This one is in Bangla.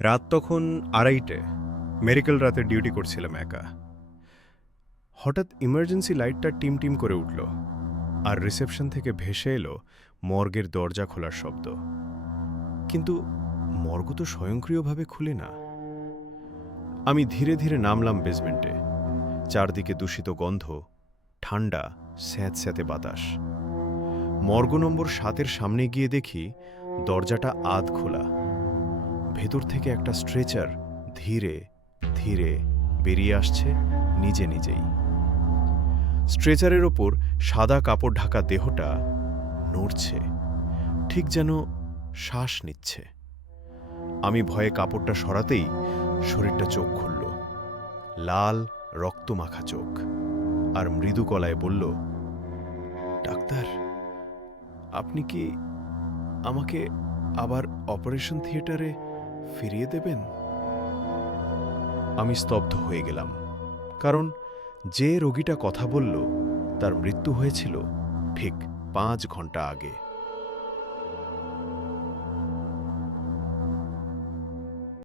রাত তখন 2:30। মেডিকেল রাতে ডিউটি করছিলাম একা। হঠাৎ ইমার্জেন্সি লাইটটা টিম টিম করে উঠল, আর রিসেপশন থেকে ভেসে এলো মর্গের দরজা খোলার শব্দ। কিন্তু মর্গ তো স্বয়ংক্রিয়ভাবে খুলে না। আমি ধীরে ধীরে নামলাম বেসমেন্টে। চারদিকে দূষিত গন্ধ, ঠান্ডা স্যাঁতস্যাঁতে বাতাস। মর্গ নম্বর 7-এর সামনে গিয়ে দেখি দরজাটা আধ খোলা। ভেতর থেকে একটা স্ট্রেচার ধীরে ধীরে বেরিয়ে আসছে নিজে নিজেই। স্ট্রেচারের ওপর সাদা কাপড় ঢাকা দেহটা নড়ছে, ঠিক যেন শ্বাস নিচ্ছে। আমি ভয়ে কাপড়টা সরাতেই শরীরটা চোখ খুলল, লাল রক্তমাখা চোখ, আর মৃদু গলায় বলল, ডাক্তার, আপনি কি আমাকে আবার অপারেশন থিয়েটারে ফিরিয়ে দেবেন? আমি স্তব্ধ হয়ে গেলাম, কারণ যে রোগীটা কথা বলল তার মৃত্যু হয়েছিল ঠিক 5 ঘন্টা আগে।